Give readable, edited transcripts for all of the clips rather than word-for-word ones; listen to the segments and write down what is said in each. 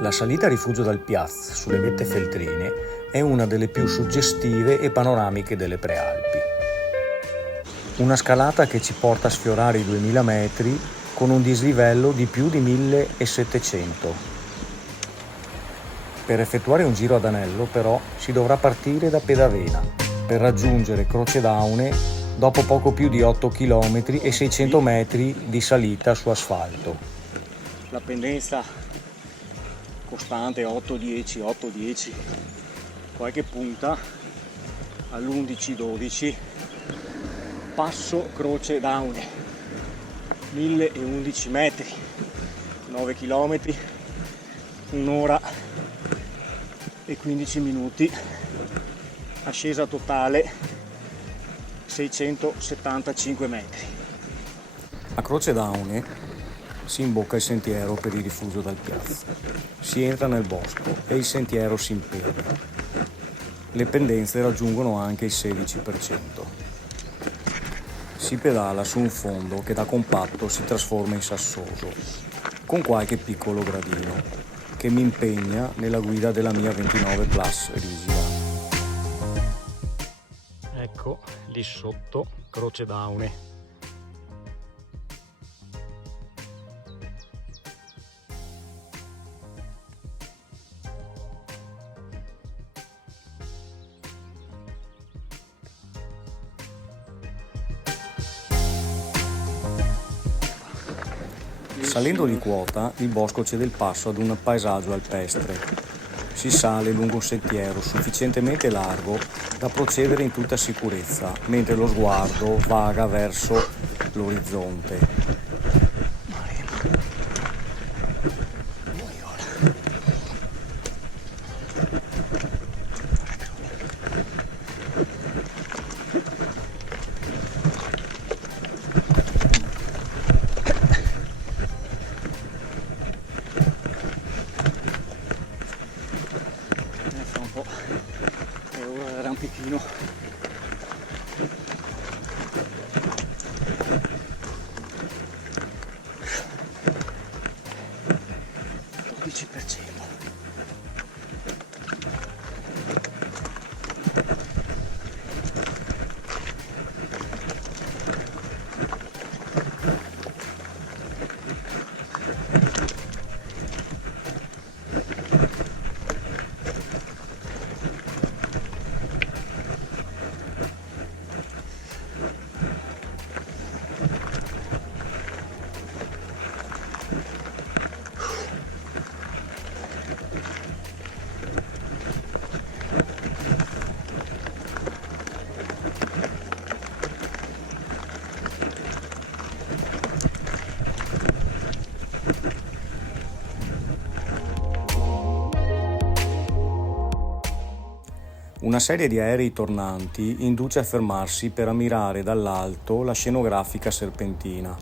La salita a Rifugio dal Piaz sulle vette feltrine è una delle più suggestive e panoramiche delle Prealpi. Una scalata che ci porta a sfiorare i 2000 metri con un dislivello di più di 1700. Per effettuare un giro ad anello però si dovrà partire da Pedavena per raggiungere Croce d'Aune dopo poco più di 8 km e 600 metri di salita su asfalto. La pendenza costante 8-10, 8-10, qualche punta all'11-12, passo Croce d'Aune, 1011 metri, 9 km, un'ora e 15 minuti, ascesa totale 675 metri. A Croce d'Aune si imbocca il sentiero per il Rifugio dal Piaz. Si entra nel bosco e il sentiero si impegna. Le pendenze raggiungono anche il 16%. Si pedala su un fondo che da compatto si trasforma in sassoso, con qualche piccolo gradino, che mi impegna nella guida della mia 29 Plus rigida. Ecco, lì sotto, Croce d'Aune. Salendo di quota, il bosco cede il passo ad un paesaggio alpestre. Si sale lungo un sentiero sufficientemente largo da procedere in tutta sicurezza, mentre lo sguardo vaga verso l'orizzonte. È ora l'arrampicchino. Una serie di aerei tornanti induce a fermarsi per ammirare dall'alto la scenografica serpentina.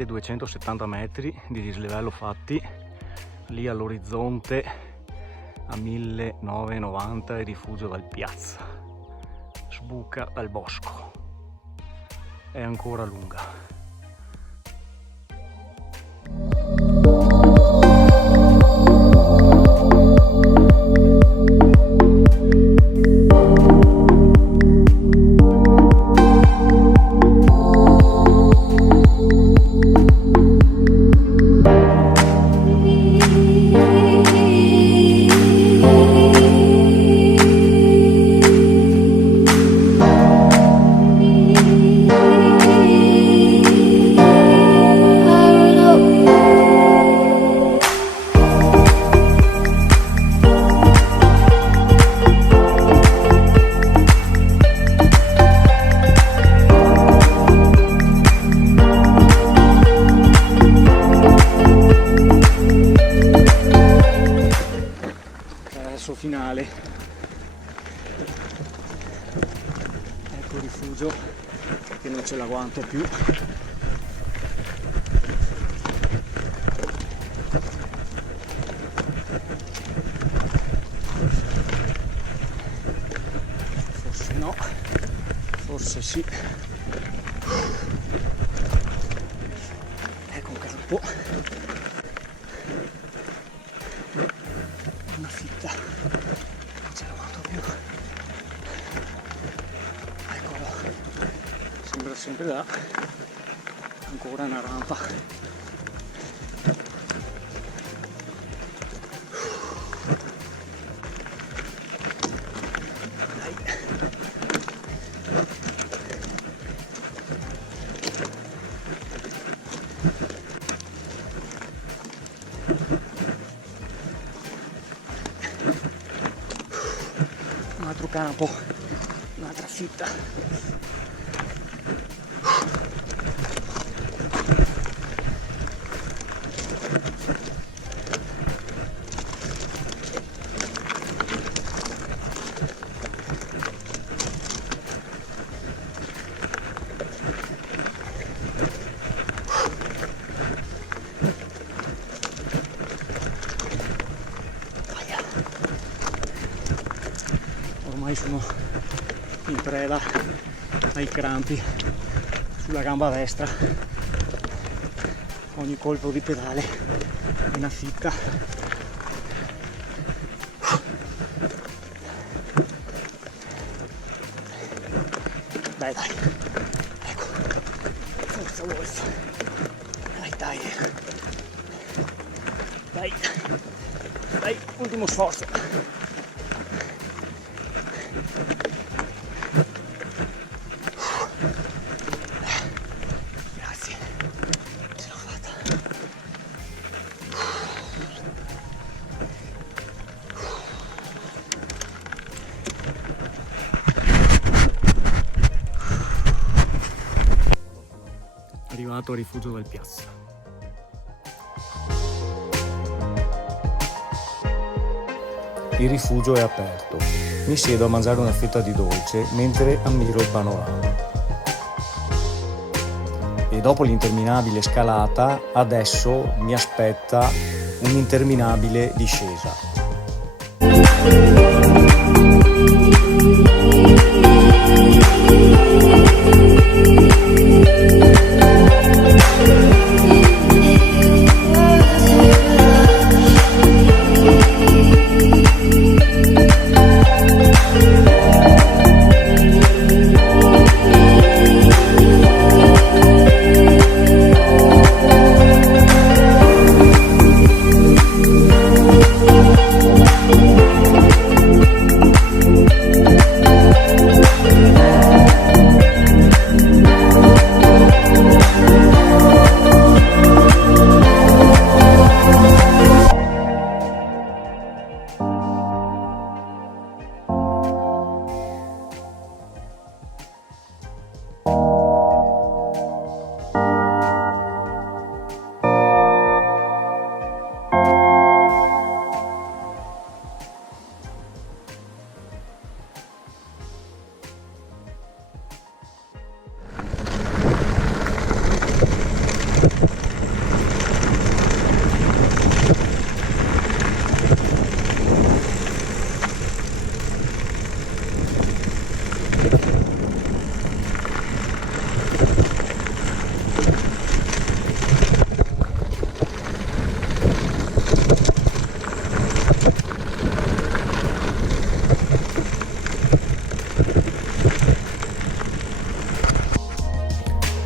...1270 metri di dislivello fatti, lì all'orizzonte a 1990 il Rifugio dal Piaz, sbuca dal bosco, è ancora lunga. l'unico rifugio che non ce l'aguanto più. Forse no, forse sì. Ecco un campo, una fitta, non ce l'aguanto più. Eccolo, sembra sempre là, ancora una rampa. Un altro campo, un'altra fitta. Ormai sono in preda ai crampi sulla gamba destra, ogni colpo di pedale è una fitta. Dai, ecco, forza Wolf, dai, ultimo sforzo. Grazie, ce l'ho fatta. Arrivato al rifugio del Piazza. Il rifugio è aperto. Mi siedo a mangiare una fetta di dolce mentre ammiro il panorama. E dopo l'interminabile scalata, adesso mi aspetta un'interminabile discesa.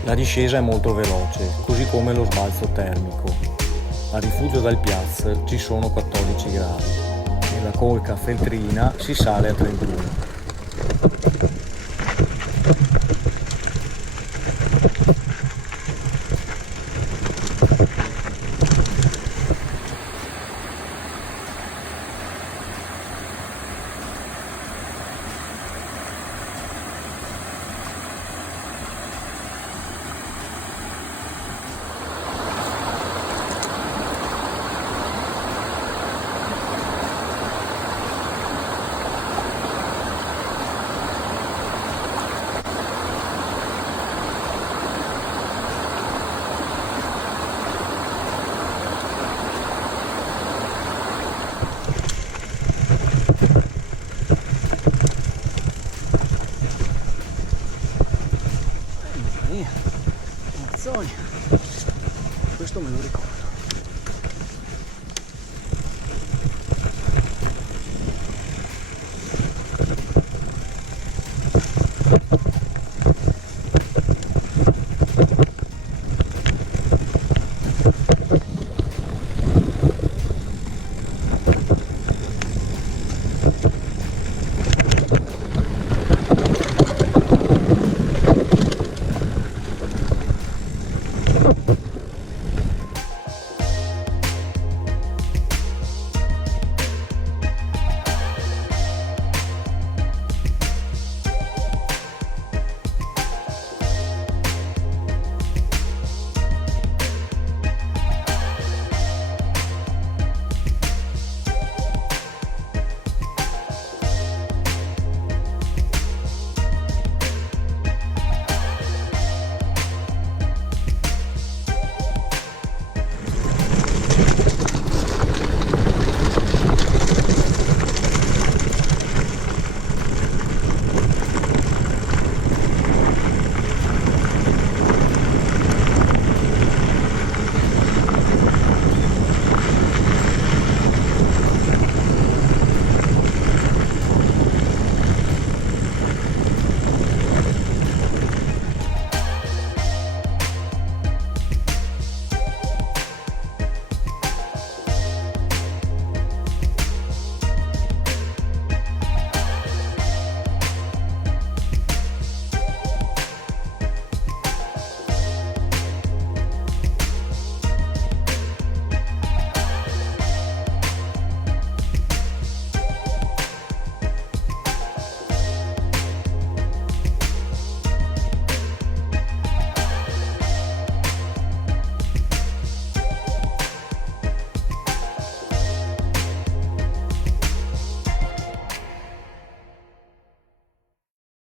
La discesa è molto veloce, così come lo sbalzo termico. Al rifugio del Piazza ci sono 14 gradi. Nella colca Feltrina si sale a 31. mia, Amazzonia, questo me lo ricordo.